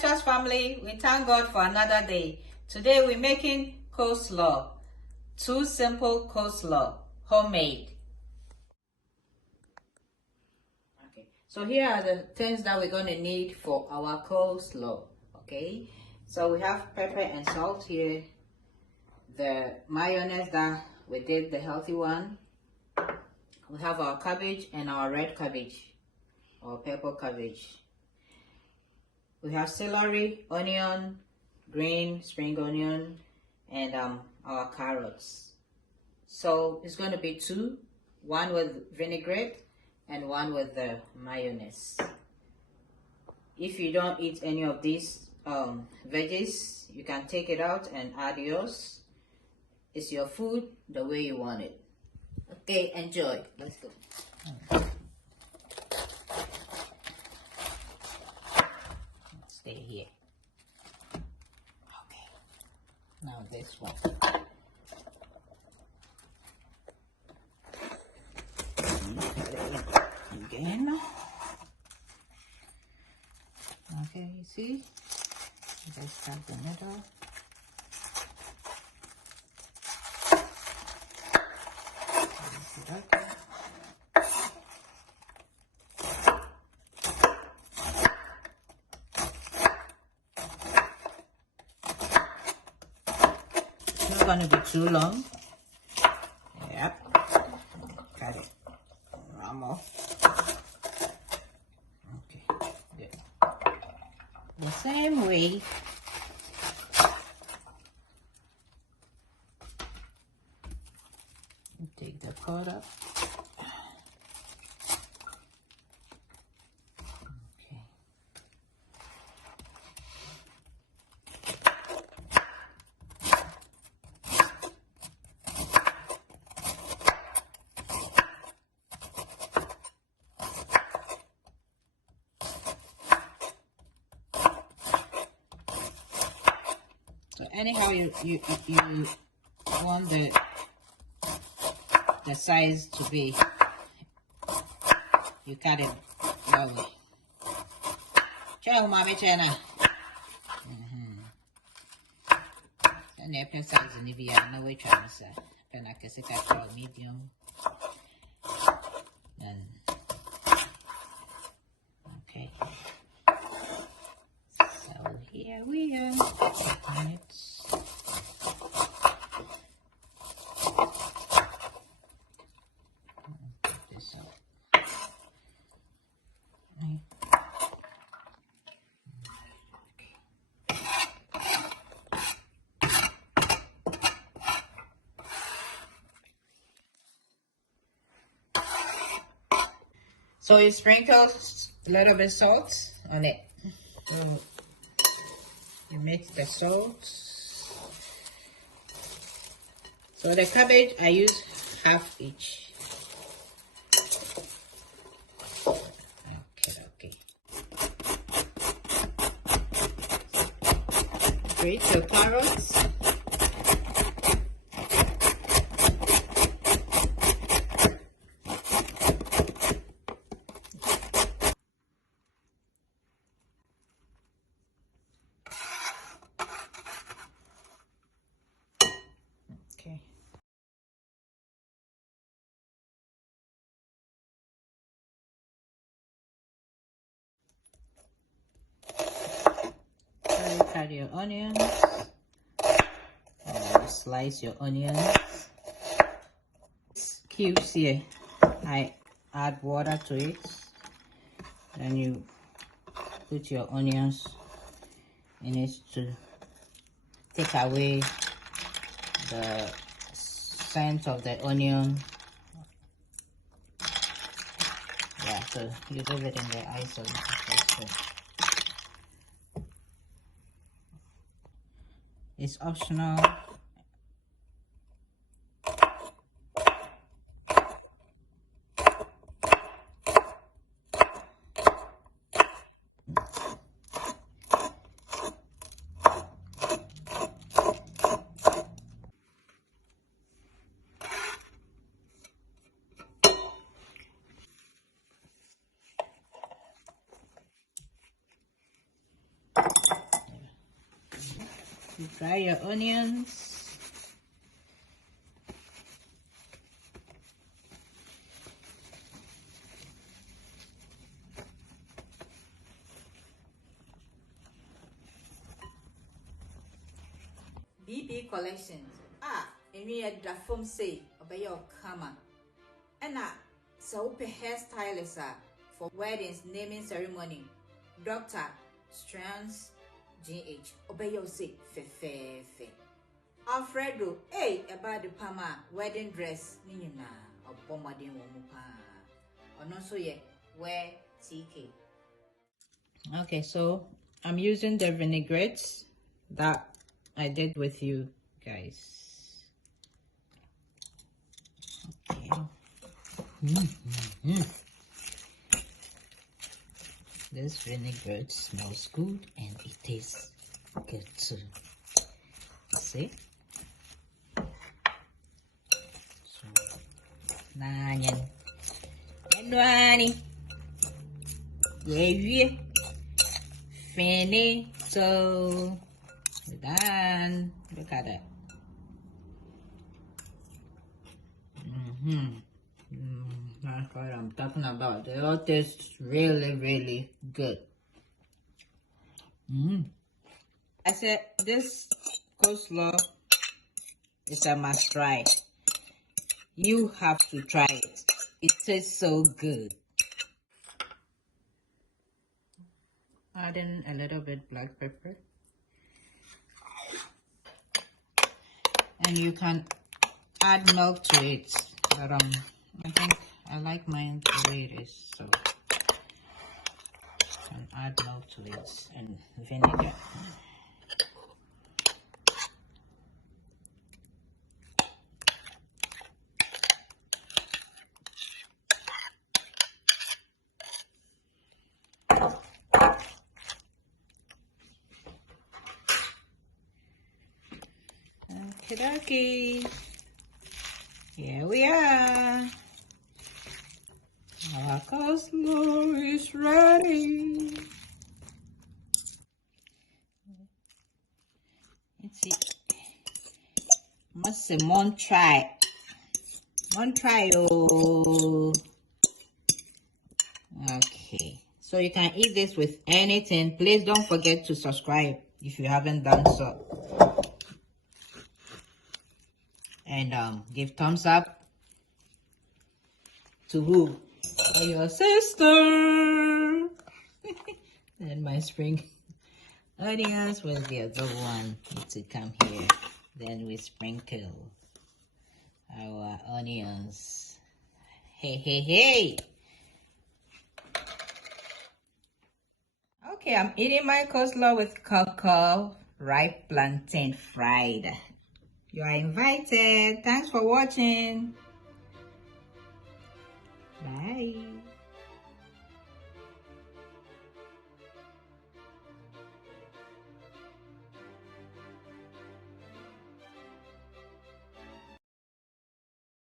precious family, we thank God for another day. Today we're making coleslaw. 2 simple coleslaw, homemade. Okay, so here are the things that we're going to need for our coleslaw. Okay, so we have pepper and salt here, the mayonnaise that we did, the healthy one. We have our cabbage and our red cabbage or purple cabbage. We have celery, onion, green spring onion, and our carrots. So it's going to be 2, one with vinaigrette and one with the mayonnaise. If you don't eat any of these veggies, you can take it out and add yours. It's your food the way you want it. Okay, enjoy. Let's go. Stay here. Okay. Now this one. Again. Okay, you see? Just cut the middle. Okay. Not going to be too long. Yep. Cut it. One more. Okay. Good. The same way. Take the cord up. Okay. So anyhow you want the size to be, you cut it that way. Ciao, mommy, Chana. And the size in the VR, no way, trying to say. And I guess I got medium. And okay. So here we are. So you sprinkle a little bit salt on it. So you mix the salt. So the cabbage, I use half each. Okay. Grate your carrots. Okay. So you cut your onions. You slice your onions. Cubes here. I add water to it. Then you put your onions in it to take away the scent of the onion. Yeah, so you do it in the ice of the. It's optional. You fry your onions. BB collections. And we had the form say about your kama. And so hairstylist for weddings, naming ceremony. Dr. Strands GH. Obey your say fe. Alfredo, about the Pama wedding dress, Nina, or Bombarding Womupa. Or not so yet, wear TK. Okay, so I'm using the vinaigrettes that I did with you guys. Okay. This vinaigrette smells good and it tastes good too. See? So, nanyan. Anwani. Yeah. Finito. Done. Look at that. That's what I'm talking about. They all taste really good. I said this coleslaw is a must try. You have to try it. It tastes so good. Adding a little bit black pepper. And you can add milk to it, but I think I like mine the way it is, so you can add milk to it and vinegar. Okay, here we are. Our coleslaw is ready. Let's see. Must say, mon try. Oh. Okay, so you can eat this with anything. Please don't forget to subscribe if you haven't done so. And give thumbs up to who? For your sister. And my spring onions was the other one to come here. Then we sprinkle our onions. Hey. Okay, I'm eating my coleslaw with cocoa, ripe plantain fried. You are invited. Thanks for watching.